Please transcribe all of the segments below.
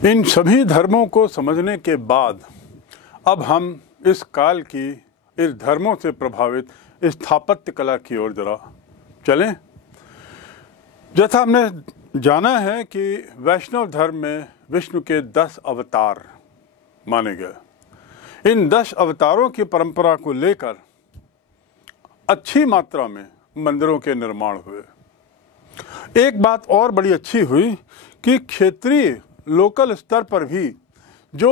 इन सभी धर्मों को समझने के बाद अब हम इस काल की इस धर्मों से प्रभावित स्थापत्य कला की ओर जरा चलें। जैसा हमने जाना है कि वैष्णव धर्म में विष्णु के 10 अवतार माने गए। इन 10 अवतारों की परंपरा को लेकर अच्छी मात्रा में मंदिरों के निर्माण हुए। एक बात और बड़ी अच्छी हुई कि क्षेत्रीय लोकल स्तर पर भी जो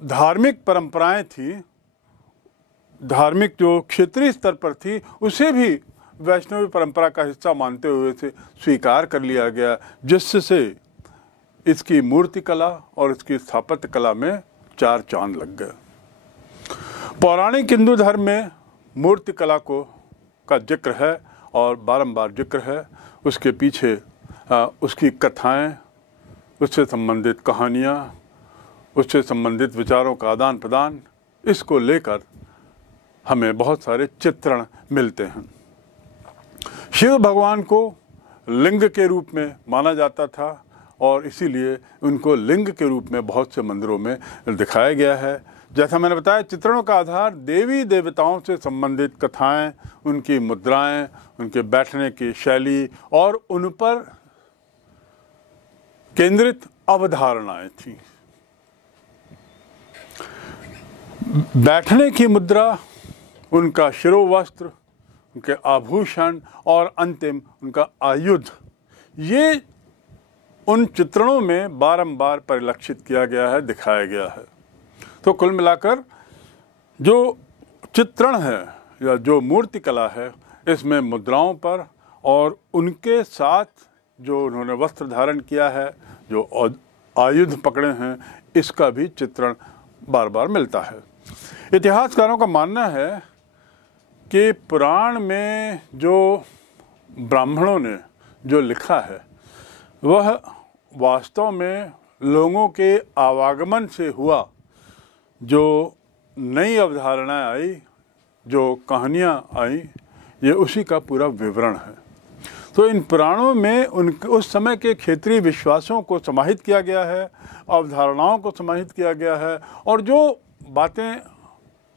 धार्मिक परंपराएं थी, धार्मिक जो क्षेत्रीय स्तर पर थी, उसे भी वैष्णवी परंपरा का हिस्सा मानते हुए से स्वीकार कर लिया गया, जिससे इसकी मूर्ति कला और इसकी स्थापत्य कला में 4 चांद लग गए। पौराणिक हिंदू धर्म में मूर्ति कला का जिक्र है और बारंबार जिक्र है। उसके पीछे उसकी कथाएं, उससे संबंधित कहानियाँ, उससे संबंधित विचारों का आदान प्रदान, इसको लेकर हमें बहुत सारे चित्रण मिलते हैं। शिव भगवान को लिंग के रूप में माना जाता था और इसीलिए उनको लिंग के रूप में बहुत से मंदिरों में दिखाया गया है। जैसा मैंने बताया, चित्रणों का आधार देवी देवताओं से संबंधित कथाएं, उनकी मुद्राएं, उनके बैठने की शैली और उन पर केंद्रित अवधारणाएं थी। बैठने की मुद्रा, उनका शिरोवस्त्र, उनके आभूषण और अंतिम उनका आयुध, ये उन चित्रणों में बारंबार परिलक्षित किया गया है, दिखाया गया है। तो कुल मिलाकर जो चित्रण है या जो मूर्ति कला है, इसमें मुद्राओं पर और उनके साथ जो उन्होंने वस्त्र धारण किया है, जो आयुध पकड़े हैं, इसका भी चित्रण बार बार मिलता है। इतिहासकारों का मानना है कि पुराण में जो ब्राह्मणों ने जो लिखा है वह वास्तव में लोगों के आवागमन से हुआ, जो नई अवधारणाएं आई, जो कहानियाँ आई, ये उसी का पूरा विवरण है। तो इन पुराणों में उस समय के क्षेत्रीय विश्वासों को समाहित किया गया है, अवधारणाओं को समाहित किया गया है और जो बातें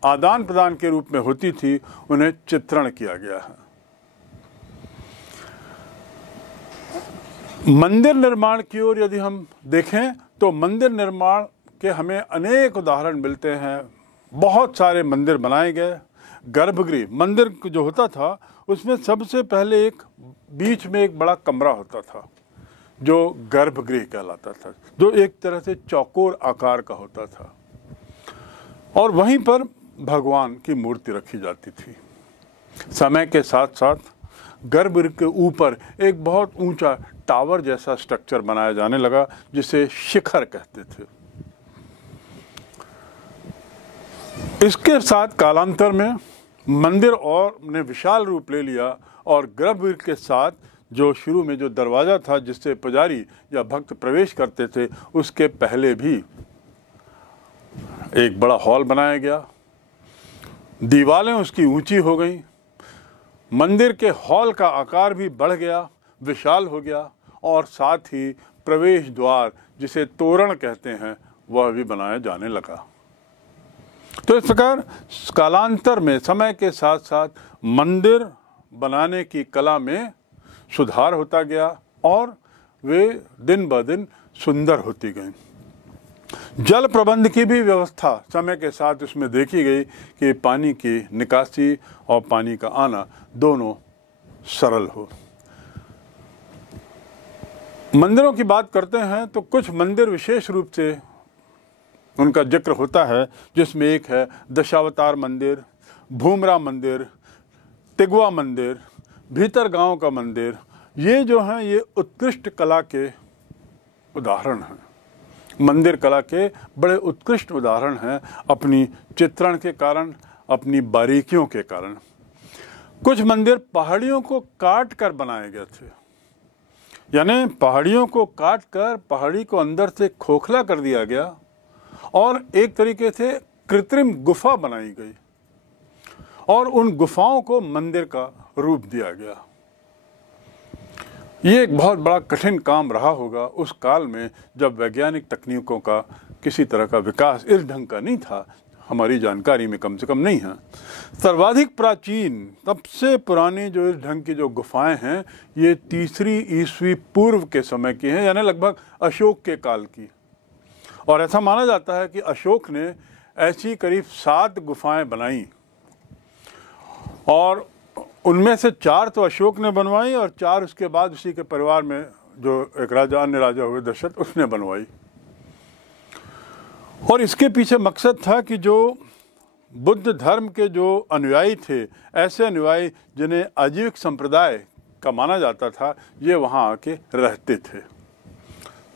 आदान प्रदान के रूप में होती थी उन्हें चित्रण किया गया है। मंदिर निर्माण की ओर यदि हम देखें तो मंदिर निर्माण के हमें अनेक उदाहरण मिलते हैं। बहुत सारे मंदिर बनाए गए। गर्भगृह मंदिर जो होता था उसमें सबसे पहले एक बीच में एक बड़ा कमरा होता था जो गर्भगृह कहलाता था, जो एक तरह से चौकोर आकार का होता था और वहीं पर भगवान की मूर्ति रखी जाती थी। समय के साथ साथ गर्भगृह के ऊपर एक बहुत ऊंचा टावर जैसा स्ट्रक्चर बनाया जाने लगा, जिसे शिखर कहते थे। इसके साथ कालांतर में मंदिर और ने विशाल रूप ले लिया और गर्भगृह के साथ जो शुरू में जो दरवाज़ा था जिससे पुजारी या भक्त प्रवेश करते थे, उसके पहले भी एक बड़ा हॉल बनाया गया। दीवारें उसकी ऊंची हो गई। मंदिर के हॉल का आकार भी बढ़ गया, विशाल हो गया और साथ ही प्रवेश द्वार, जिसे तोरण कहते हैं, वह भी बनाया जाने लगा। तो इस प्रकार कालांतर में समय के साथ साथ मंदिर बनाने की कला में सुधार होता गया और वे दिन ब दिन सुंदर होती गईं। जल प्रबंध की भी व्यवस्था समय के साथ उसमें देखी गई कि पानी की निकासी और पानी का आना दोनों सरल हो। मंदिरों की बात करते हैं तो कुछ मंदिर विशेष रूप से उनका जिक्र होता है, जिसमें एक है दशावतार मंदिर, भूमरा मंदिर, तिगवा मंदिर, भीतर गांव का मंदिर। ये जो हैं ये उत्कृष्ट कला के उदाहरण हैं, मंदिर कला के बड़े उत्कृष्ट उदाहरण हैं, अपनी चित्रण के कारण, अपनी बारीकियों के कारण। कुछ मंदिर पहाड़ियों को काट कर बनाए गए थे, यानी पहाड़ियों को काट कर पहाड़ी को अंदर से खोखला कर दिया गया और एक तरीके से कृत्रिम गुफा बनाई गई और उन गुफाओं को मंदिर का रूप दिया गया। ये एक बहुत बड़ा कठिन काम रहा होगा उस काल में जब वैज्ञानिक तकनीकों का किसी तरह का विकास इस ढंग का नहीं था, हमारी जानकारी में कम से कम नहीं है। सर्वाधिक प्राचीन, सबसे पुरानी जो इस ढंग की जो गुफाएं हैं, ये 3री ईस्वी पूर्व के समय की हैं, यानी लगभग अशोक के काल की। और ऐसा माना जाता है कि अशोक ने ऐसी करीब 7 गुफाएं बनाई और उनमें से 4 तो अशोक ने बनवाई और 4 उसके बाद उसी के परिवार में जो एक राजा, अन्य राजा हुए दशरथ, उसने बनवाई। और इसके पीछे मकसद था कि जो बुद्ध धर्म के जो अनुयायी थे, ऐसे अनुयायी जिन्हें आजीविक संप्रदाय का माना जाता था, ये वहाँ आके रहते थे,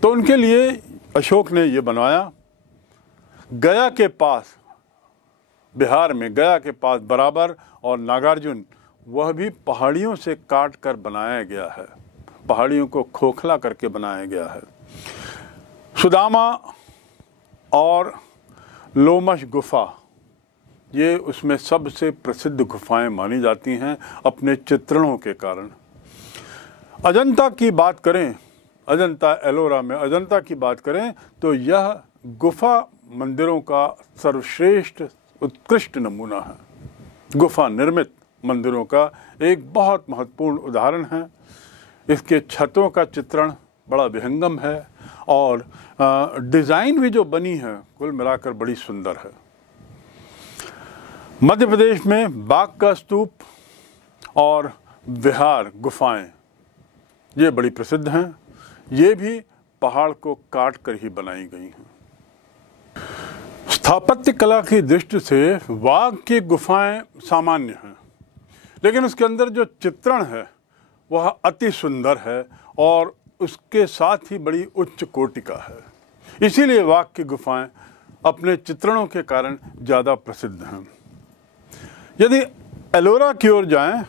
तो उनके लिए अशोक ने ये बनवाया। गया के पास, बिहार में गया के पास बराबर, और नागार्जुन, वह भी पहाड़ियों से काट कर बनाया गया है, पहाड़ियों को खोखला करके बनाया गया है। सुदामा और लोमश गुफा, ये उसमें सबसे प्रसिद्ध गुफाएं मानी जाती हैं अपने चित्रणों के कारण। अजंता की बात करें, अजंता एलोरा में अजंता की बात करें तो यह गुफा मंदिरों का सर्वश्रेष्ठ उत्कृष्ट नमूना है। गुफा निर्मित मंदिरों का एक बहुत महत्वपूर्ण उदाहरण है। इसके छतों का चित्रण बड़ा विहंगम है और डिज़ाइन भी जो बनी है कुल मिलाकर बड़ी सुंदर है। मध्य प्रदेश में बाघ का स्तूप और विहार गुफाएं, ये बड़ी प्रसिद्ध हैं। ये भी पहाड़ को काट कर ही बनाई गई हैं। स्थापत्य कला की दृष्टि से बाघ की गुफाएं सामान्य हैं, लेकिन उसके अंदर जो चित्रण है वह अति सुंदर है और उसके साथ ही बड़ी उच्च कोटि का है। इसीलिए बाघ की गुफाएं अपने चित्रणों के कारण ज़्यादा प्रसिद्ध हैं। यदि एलोरा की ओर जाएं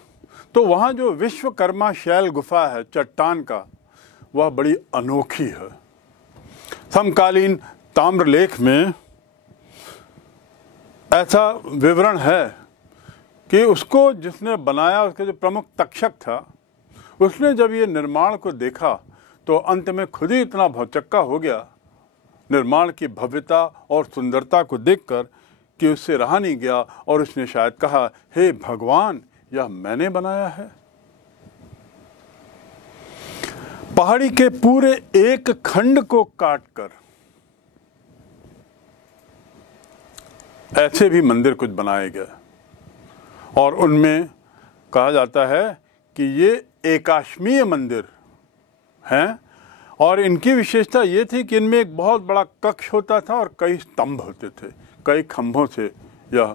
तो वहाँ जो विश्वकर्मा शैल गुफा है चट्टान का, वह बड़ी अनोखी है। समकालीन ताम्रलेख में ऐसा विवरण है कि उसको जिसने बनाया, उसका जो प्रमुख तक्षक था, उसने जब ये निर्माण को देखा तो अंत में खुद ही इतना भौचक्का हो गया निर्माण की भव्यता और सुंदरता को देखकर कि उससे रहा नहीं गया और उसने शायद कहा, हे भगवान, यह मैंने बनाया है। पहाड़ी के पूरे एक खंड को काटकर ऐसे भी मंदिर कुछ बनाए गए और उनमें कहा जाता है कि ये एकाश्मीय मंदिर हैं और इनकी विशेषता ये थी कि इनमें एक बहुत बड़ा कक्ष होता था और कई स्तंभ होते थे, कई खंभों से यह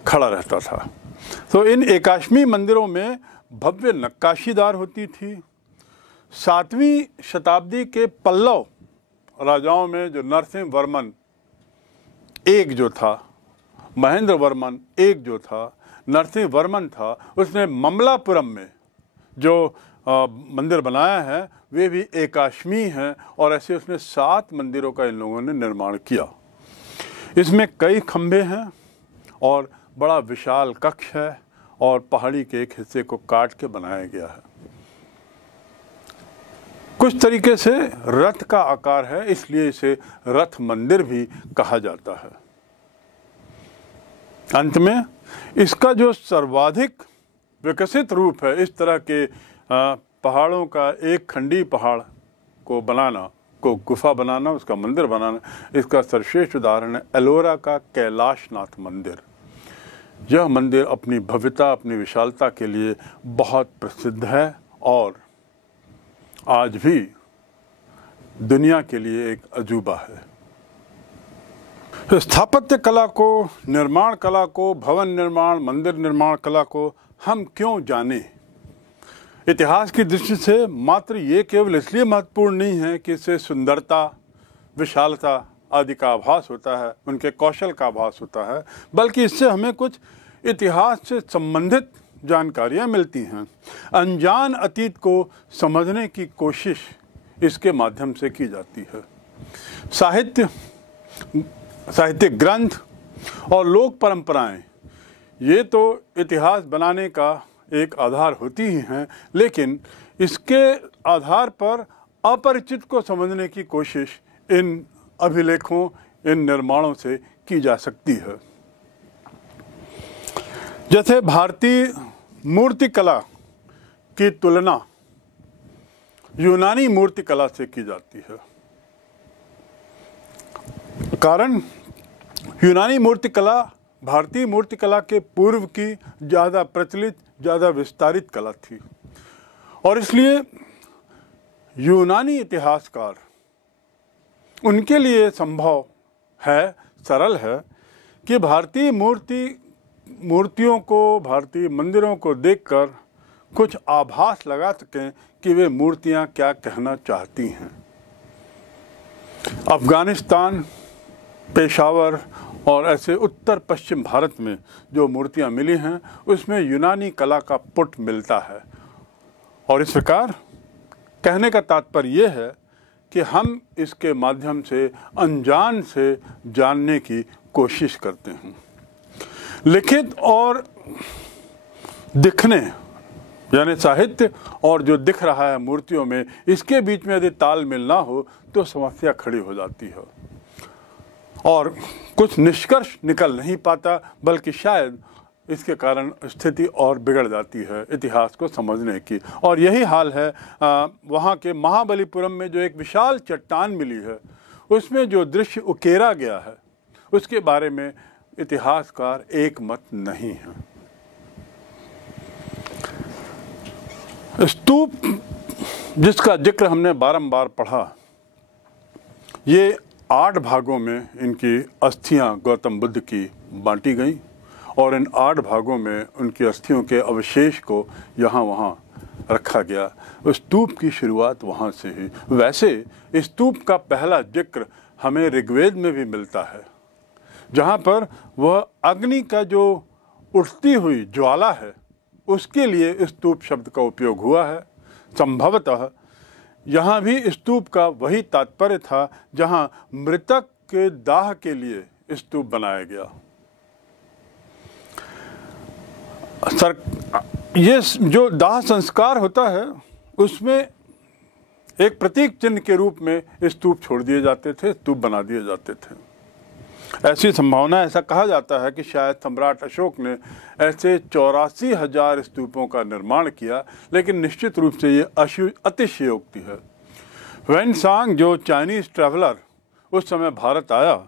खड़ा रहता था। तो इन एकाश्मी मंदिरों में भव्य नक्काशीदार होती थी। 7वीं शताब्दी के पल्लव राजाओं में जो नरसिंह वर्मन एक जो था, महेंद्र वर्मन एक जो था, नरसिंह वर्मन था, उसने ममलापुरम में जो मंदिर बनाया है वे भी एकाश्मी हैं और ऐसे उसने 7 मंदिरों का इन लोगों ने निर्माण किया। इसमें कई खंभे हैं और बड़ा विशाल कक्ष है और पहाड़ी के एक हिस्से को काट के बनाया गया है। कुछ तरीके से रथ का आकार है, इसलिए इसे रथ मंदिर भी कहा जाता है। अंत में इसका जो सर्वाधिक विकसित रूप है, इस तरह के पहाड़ों का एक खंडी पहाड़ को बनाना, को गुफा बनाना, उसका मंदिर बनाना, इसका सर्वश्रेष्ठ उदाहरण है एलोरा का कैलाशनाथ मंदिर। यह मंदिर अपनी भव्यता, अपनी विशालता के लिए बहुत प्रसिद्ध है और आज भी दुनिया के लिए एक अजूबा है। स्थापत्य कला को, निर्माण कला को, भवन निर्माण, मंदिर निर्माण कला को हम क्यों जाने? इतिहास की दृष्टि से मात्र ये केवल इसलिए महत्वपूर्ण नहीं है कि इससे सुंदरता, विशालता आदि का आभास होता है, उनके कौशल का आभास होता है, बल्कि इससे हमें कुछ इतिहास से संबंधित जानकारियाँ मिलती हैं। अनजान अतीत को समझने की कोशिश इसके माध्यम से की जाती है। साहित्यिक ग्रंथ और लोक परंपराएं, ये तो इतिहास बनाने का एक आधार होती ही हैं, लेकिन इसके आधार पर अपरिचित को समझने की कोशिश इन अभिलेखों, इन निर्माणों से की जा सकती है। जैसे भारतीय मूर्तिकला की तुलना यूनानी मूर्तिकला से की जाती है। कारण यूनानी मूर्तिकला भारतीय मूर्तिकला के पूर्व की ज़्यादा प्रचलित, ज़्यादा विस्तारित कला थी, और इसलिए यूनानी इतिहासकार, उनके लिए संभव है, सरल है कि भारतीय मूर्तियों को, भारतीय मंदिरों को देखकर कुछ आभास लगा सकें कि वे मूर्तियां क्या कहना चाहती हैं। अफगानिस्तान, पेशावर और ऐसे उत्तर पश्चिम भारत में जो मूर्तियां मिली हैं, उसमें यूनानी कला का पुट मिलता है। और इस प्रकार कहने का तात्पर्य यह है कि हम इसके माध्यम से अनजान से जानने की कोशिश करते हैं। लिखित और दिखने यानी साहित्य और जो दिख रहा है मूर्तियों में, इसके बीच में यदि तालमेल ना हो तो समस्या खड़ी हो जाती है और कुछ निष्कर्ष निकल नहीं पाता, बल्कि शायद इसके कारण स्थिति और बिगड़ जाती है इतिहास को समझने की। और यही हाल है वहाँ के महाबलीपुरम में जो एक विशाल चट्टान मिली है, उसमें जो दृश्य उकेरा गया है, उसके बारे में इतिहासकार एक मत नहीं है। स्तूप जिसका जिक्र हमने बारंबार पढ़ा, ये 8 भागों में इनकी अस्थियां गौतम बुद्ध की बांटी गई और इन 8 भागों में उनकी अस्थियों के अवशेष को यहाँ वहाँ रखा गया। स्तूप की शुरुआत वहाँ से ही। वैसे स्तूप का पहला जिक्र हमें ऋग्वेद में भी मिलता है, जहाँ पर वह अग्नि का जो उठती हुई ज्वाला है, उसके लिए स्तूप शब्द का उपयोग हुआ है। संभवतः यहाँ भी स्तूप का वही तात्पर्य था जहाँ मृतक के दाह के लिए स्तूप बनाया गया। ये जो दाह संस्कार होता है, उसमें एक प्रतीक चिन्ह के रूप में स्तूप छोड़ दिए जाते थे, स्तूप बना दिए जाते थे। ऐसी संभावना, ऐसा कहा जाता है कि शायद सम्राट अशोक ने ऐसे 84,000 स्तूपों का निर्माण किया, लेकिन निश्चित रूप से ये अतिशयोक्ति है। वेनसांग जो चाइनीज ट्रैवलर उस समय भारत आया,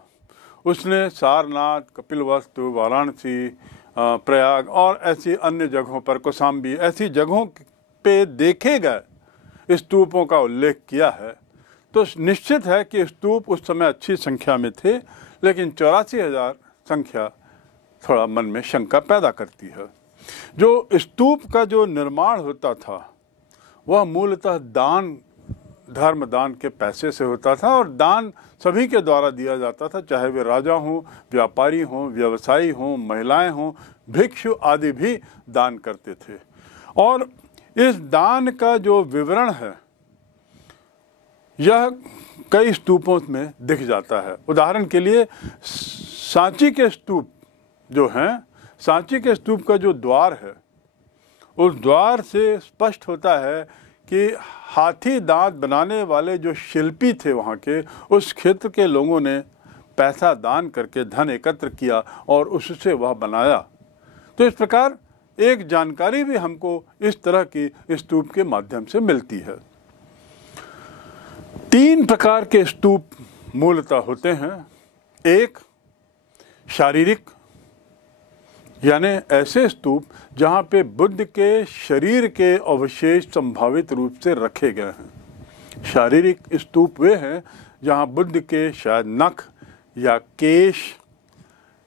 उसने सारनाथ, कपिलवस्तु, वाराणसी, प्रयाग और ऐसी अन्य जगहों पर, कौशाम्बी, ऐसी जगहों पे देखे गए स्तूपों का उल्लेख किया है। तो निश्चित है कि स्तूप उस समय अच्छी संख्या में थे, लेकिन 84,000 संख्या थोड़ा मन में शंका पैदा करती है। जो स्तूप का जो निर्माण होता था वह मूलतः दान, धर्म दान के पैसे से होता था, और दान सभी के द्वारा दिया जाता था, चाहे वे राजा हों, व्यापारी हों, व्यवसायी हों, महिलाएं हों, भिक्षु आदि भी दान करते थे। और इस दान का जो विवरण है यह कई स्तूपों में दिख जाता है। उदाहरण के लिए सांची के स्तूप जो हैं, सांची के स्तूप का जो द्वार है, उस द्वार से स्पष्ट होता है कि हाथी दांत बनाने वाले जो शिल्पी थे वहाँ के, उस क्षेत्र के लोगों ने पैसा दान करके धन एकत्र किया और उससे वह बनाया। तो इस प्रकार एक जानकारी भी हमको इस तरह की स्तूप के माध्यम से मिलती है। 3 प्रकार के स्तूप मूलतः होते हैं। एक शारीरिक, यानी ऐसे स्तूप जहाँ पे बुद्ध के शरीर के अवशेष संभावित रूप से रखे गए हैं। शारीरिक स्तूप वे हैं जहाँ बुद्ध के शायद नख या केश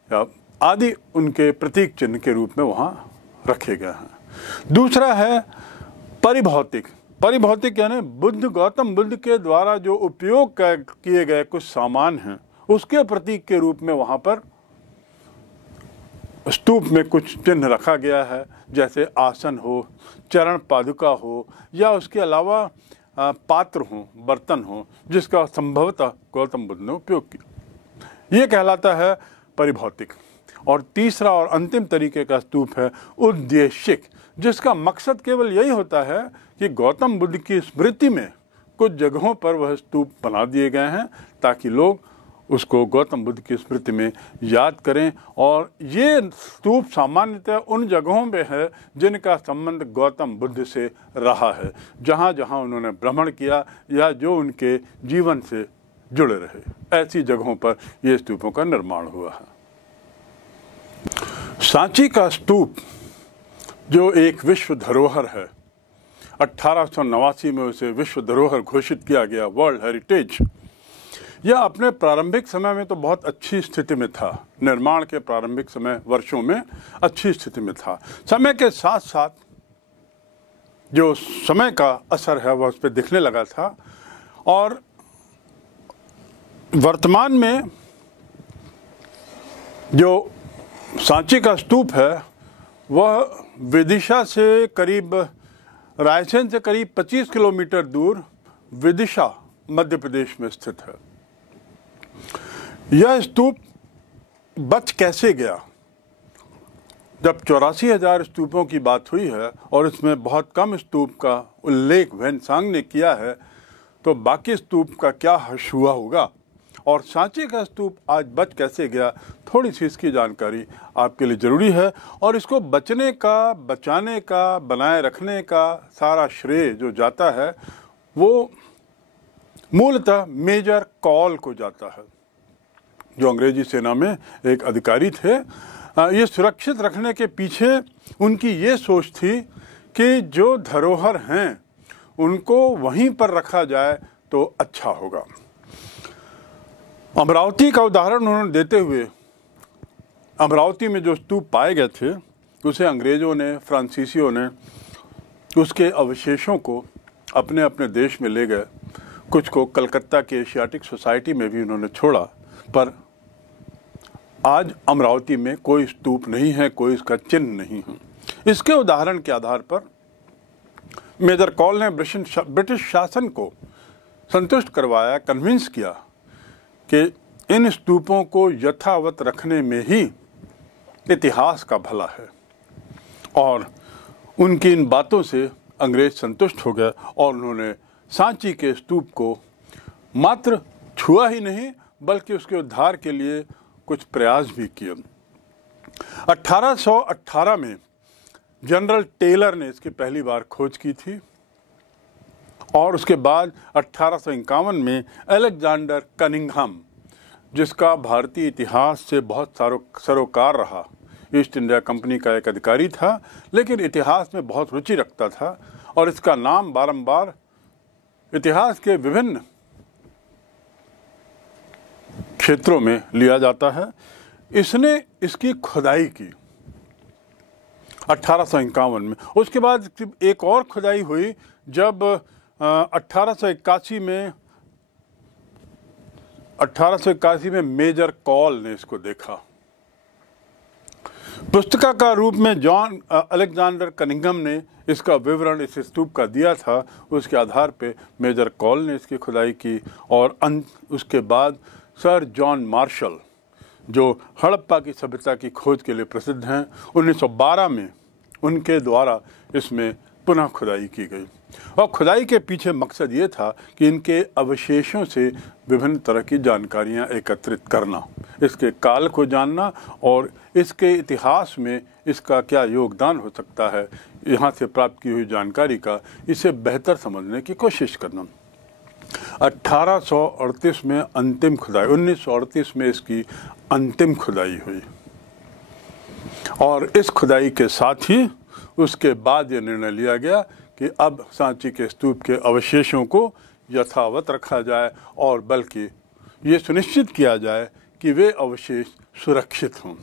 या आदि उनके प्रतीक चिन्ह के रूप में वहाँ रखे गए हैं। दूसरा है परिभौतिक। परिभौतिक यानी बुद्ध, गौतम बुद्ध के द्वारा जो उपयोग किए गए कुछ सामान हैं, उसके प्रतीक के रूप में वहाँ पर स्तूप में कुछ चिन्ह रखा गया है, जैसे आसन हो, चरण पादुका हो, या उसके अलावा पात्र हो, बर्तन हो, जिसका संभवतः गौतम बुद्ध ने उपयोग किया। ये कहलाता है परिभौतिक। और तीसरा और अंतिम तरीके का स्तूप है उद्देशिक, जिसका मकसद केवल यही होता है कि गौतम बुद्ध की स्मृति में कुछ जगहों पर वह स्तूप बना दिए गए हैं ताकि लोग उसको गौतम बुद्ध की स्मृति में याद करें। और ये स्तूप सामान्यतः उन जगहों में है जिनका संबंध गौतम बुद्ध से रहा है, जहाँ जहाँ उन्होंने भ्रमण किया या जो उनके जीवन से जुड़े रहे, ऐसी जगहों पर ये स्तूपों का निर्माण हुआ है। सांची का स्तूप जो एक विश्व धरोहर है, 1889 में उसे विश्व धरोहर घोषित किया गया, वर्ल्ड हेरिटेज। यह अपने प्रारंभिक समय में तो बहुत अच्छी स्थिति में था, निर्माण के प्रारंभिक समय वर्षों में अच्छी स्थिति में था। समय के साथ साथ जो समय का असर है वह उस पर दिखने लगा था और वर्तमान में जो सांची का स्तूप है वह विदिशा से करीब, रायसेन से करीब 25 किलोमीटर दूर विदिशा मध्य प्रदेश में स्थित है। यह स्तूप बच कैसे गया? जब 84,000 स्तूपों की बात हुई है और इसमें बहुत कम स्तूप का उल्लेख वैनसांग ने किया है, तो बाकी स्तूप का क्या हश हुआ होगा? और सांची का स्तूप आज बच कैसे गया, थोड़ी सी इसकी जानकारी आपके लिए ज़रूरी है। और इसको बचने का, बचाने का, बनाए रखने का सारा श्रेय जो जाता है वो मूलतः मेजर कॉल को जाता है, जो अंग्रेजी सेना में एक अधिकारी थे। ये सुरक्षित रखने के पीछे उनकी ये सोच थी कि जो धरोहर हैं उनको वहीं पर रखा जाए तो अच्छा होगा। अमरावती का उदाहरण उन्होंने देते हुए, अमरावती में जो स्तूप पाए गए थे उसे अंग्रेज़ों ने, फ्रांसीसियों ने उसके अवशेषों को अपने अपने देश में ले गए। कुछ को कलकत्ता के एशियाटिक सोसाइटी में भी उन्होंने छोड़ा, पर आज अमरावती में कोई स्तूप नहीं है, कोई इसका चिन्ह नहीं है। इसके उदाहरण के आधार पर मेजर कॉल ने ब्रिटिश शासन को संतुष्ट करवाया, कन्विंस किया कि इन स्तूपों को यथावत रखने में ही इतिहास का भला है। और उनकी इन बातों से अंग्रेज संतुष्ट हो गए और उन्होंने सांची के स्तूप को मात्र छुआ ही नहीं बल्कि उसके उद्धार के लिए कुछ प्रयास भी किए। 1818 में जनरल टेलर ने इसकी पहली बार खोज की थी और उसके बाद 1851 में अलेक्जेंडर कनिंघम, जिसका भारतीय इतिहास से बहुत सरोकार रहा, ईस्ट इंडिया कंपनी का एक अधिकारी था लेकिन इतिहास में बहुत रुचि रखता था और इसका नाम बारंबार इतिहास के विभिन्न क्षेत्रों में लिया जाता है। इसने इसकी खुदाई की 1851 में। उसके बाद एक और खुदाई हुई जब 1881 में मेजर कॉल ने इसको देखा। पुस्तिका का रूप में जॉन अलेक्जेंडर कनिंघम ने इसका विवरण इस स्तूप का दिया था। उसके आधार पे मेजर कॉल ने इसकी खुदाई की और उसके बाद सर जॉन मार्शल, जो हड़प्पा की सभ्यता की खोज के लिए प्रसिद्ध हैं, 1912 में उनके द्वारा इसमें पुनः खुदाई की गई। और खुदाई के पीछे मकसद ये था कि इनके अवशेषों से विभिन्न तरह की जानकारियाँ एकत्रित करना, इसके काल को जानना और इसके इतिहास में इसका क्या योगदान हो सकता है, यहाँ से प्राप्त की हुई जानकारी का इसे बेहतर समझने की कोशिश करना। 1838 में अंतिम खुदाई, 1938 में इसकी अंतिम खुदाई हुई और इस खुदाई के साथ ही उसके बाद ये निर्णय लिया गया कि अब सांची के स्तूप के अवशेषों को यथावत रखा जाए और बल्कि ये सुनिश्चित किया जाए कि वे अवशेष सुरक्षित हों।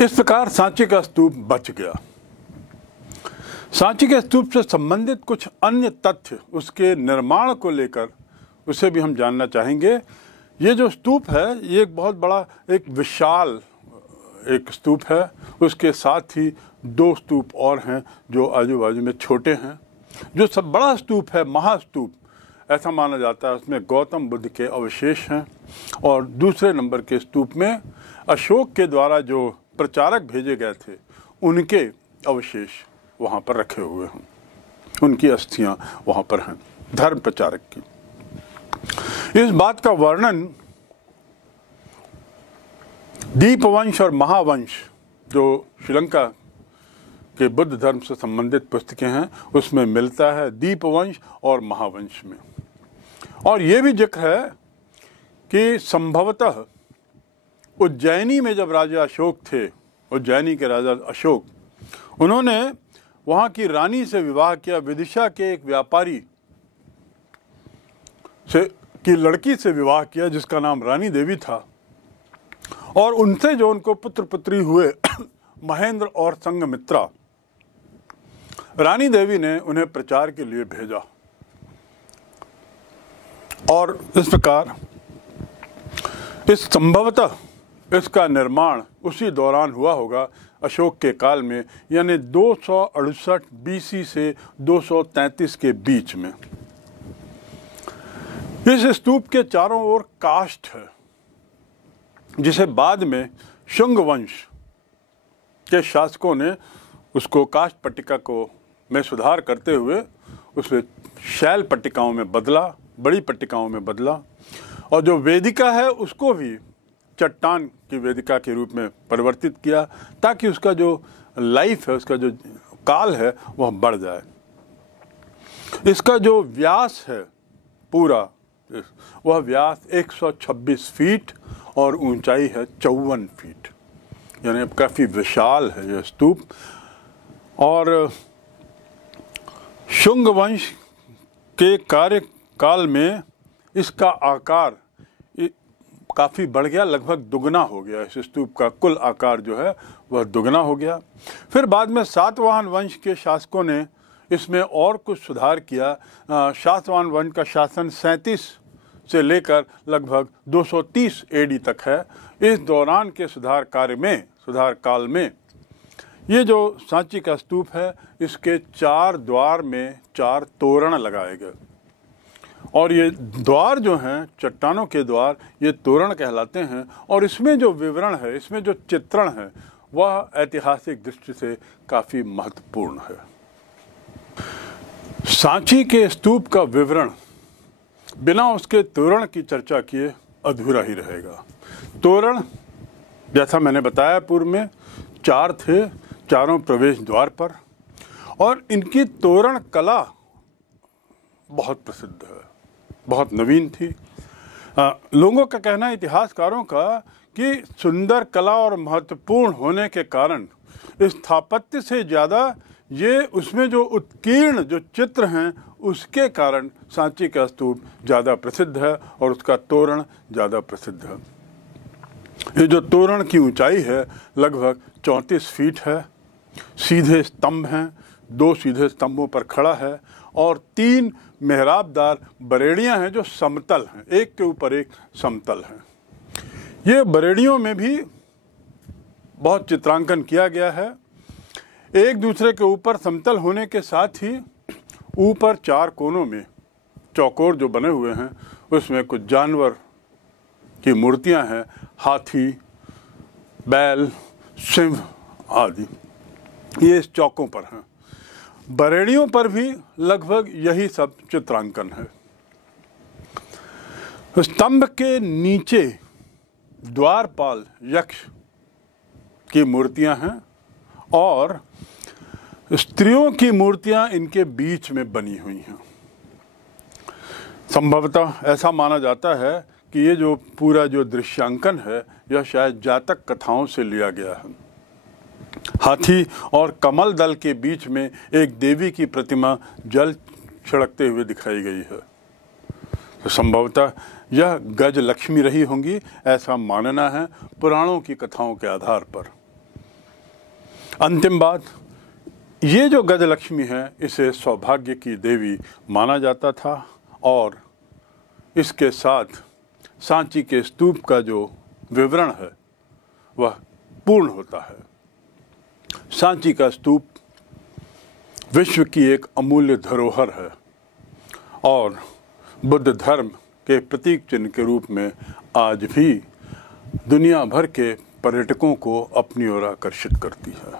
इस प्रकार सांची का स्तूप बच गया। सांची के स्तूप से संबंधित कुछ अन्य तथ्य उसके निर्माण को लेकर उसे भी हम जानना चाहेंगे। ये जो स्तूप है ये एक बहुत बड़ा, एक विशाल एक स्तूप है। उसके साथ ही दो स्तूप और हैं जो आजू बाजू में छोटे हैं। जो सब बड़ा स्तूप है, महास्तूप, ऐसा माना जाता है उसमें गौतम बुद्ध के अवशेष हैं, और दूसरे नंबर के स्तूप में अशोक के द्वारा जो प्रचारक भेजे गए थे उनके अवशेष वहाँ पर रखे हुए हैं, उनकी अस्थियाँ वहाँ पर हैं, धर्म प्रचारक की। इस बात का वर्णन दीपवंश और महावंश जो श्रीलंका के बुद्ध धर्म से संबंधित पुस्तकें हैं उसमें मिलता है, दीपवंश और महावंश में। और ये भी जिक्र है कि संभवतः उज्जैनी में जब राजा अशोक थे, उज्जैनी के राजा अशोक, उन्होंने वहाँ की रानी से विवाह किया, विदिशा के एक व्यापारी की लड़की से विवाह किया जिसका नाम रानी देवी था, और उनसे जो उनको पुत्र पुत्री हुए महेंद्र और संघमित्रा, रानी देवी ने उन्हें प्रचार के लिए भेजा। और इस प्रकार इस संभवतः इसका निर्माण उसी दौरान हुआ होगा अशोक के काल में, यानी 268 बीसी से 233 के बीच में। इस स्तूप के चारों ओर काष्ठ है, जिसे बाद में शुंग वंश के शासकों ने उसको काष्ठ पट्टिका को में सुधार करते हुए उसे शैल पट्टिकाओं में बदला, बड़ी पट्टिकाओं में बदला, और जो वेदिका है उसको भी चट्टान की वेदिका के रूप में परिवर्तित किया ताकि उसका जो लाइफ है, उसका जो काल है वह बढ़ जाए। इसका जो व्यास है पूरा, वह व्यास 126 फीट और ऊंचाई है 54 फीट, यानी काफ़ी विशाल है यह स्तूप। और शुंग वंश के कार्यकाल में इसका आकार काफ़ी बढ़ गया, लगभग दुगना हो गया। इस स्तूप का कुल आकार जो है वह दुगना हो गया। फिर बाद में सातवाहन वंश के शासकों ने इसमें और कुछ सुधार किया। सातवाहन वंश का शासन 37 से लेकर लगभग 230 एडी तक है। इस दौरान के सुधार काल में ये जो सांची का स्तूप है, इसके 4 द्वार में 4 तोरण लगाए गए, और ये द्वार जो हैं, चट्टानों के द्वार, ये तोरण कहलाते हैं। और इसमें जो विवरण है, इसमें जो चित्रण है, वह ऐतिहासिक दृष्टि से काफ़ी महत्वपूर्ण है। सांची के स्तूप का विवरण बिना उसके तोरण की चर्चा किए अधूरा ही रहेगा। तोरण, जैसा मैंने बताया पूर्व में, 4 थे, चारों प्रवेश द्वार पर, और इनकी तोरण कला बहुत प्रसिद्ध है, बहुत नवीन थी। लोगों का कहना है, इतिहासकारों का, कि सुंदर कला और महत्वपूर्ण होने के कारण स्थापत्य से ज़्यादा ये उसमें जो उत्कीर्ण जो चित्र हैं उसके कारण सांची का स्तूप ज़्यादा प्रसिद्ध है और उसका तोरण ज़्यादा प्रसिद्ध है। ये जो तोरण की ऊंचाई है लगभग 34 फीट है, सीधे स्तंभ हैं, 2 सीधे स्तंभों पर खड़ा है, और 3 मेहराबदार बरेड़ियां हैं जो समतल हैं, एक के ऊपर एक समतल हैं। ये बरेड़ियों में भी बहुत चित्रांकन किया गया है। एक दूसरे के ऊपर समतल होने के साथ ही ऊपर 4 कोनों में चौकोर जो बने हुए हैं उसमें कुछ जानवर की मूर्तियां हैं, हाथी, बैल, सिंह आदि, ये इस चौकों पर हैं। बरेड़ियों पर भी लगभग यही सब चित्रांकन है। स्तंभ के नीचे द्वारपाल यक्ष की मूर्तियां हैं और स्त्रियों की मूर्तियां इनके बीच में बनी हुई हैं। संभवतः ऐसा माना जाता है कि ये जो पूरा जो दृश्यांकन है यह शायद जातक कथाओं से लिया गया है। हाथी और कमल दल के बीच में एक देवी की प्रतिमा जल छिड़कते हुए दिखाई गई है, तो संभवतः यह गज लक्ष्मी रही होंगी, ऐसा मानना है पुराणों की कथाओं के आधार पर। अंतिम बात, ये जो गज लक्ष्मी है इसे सौभाग्य की देवी माना जाता था और इसके साथ सांची के स्तूप का जो विवरण है वह पूर्ण होता है। सांची का स्तूप विश्व की एक अमूल्य धरोहर है और बुद्ध धर्म के प्रतीक चिन्ह के रूप में आज भी दुनिया भर के पर्यटकों को अपनी ओर आकर्षित करती है।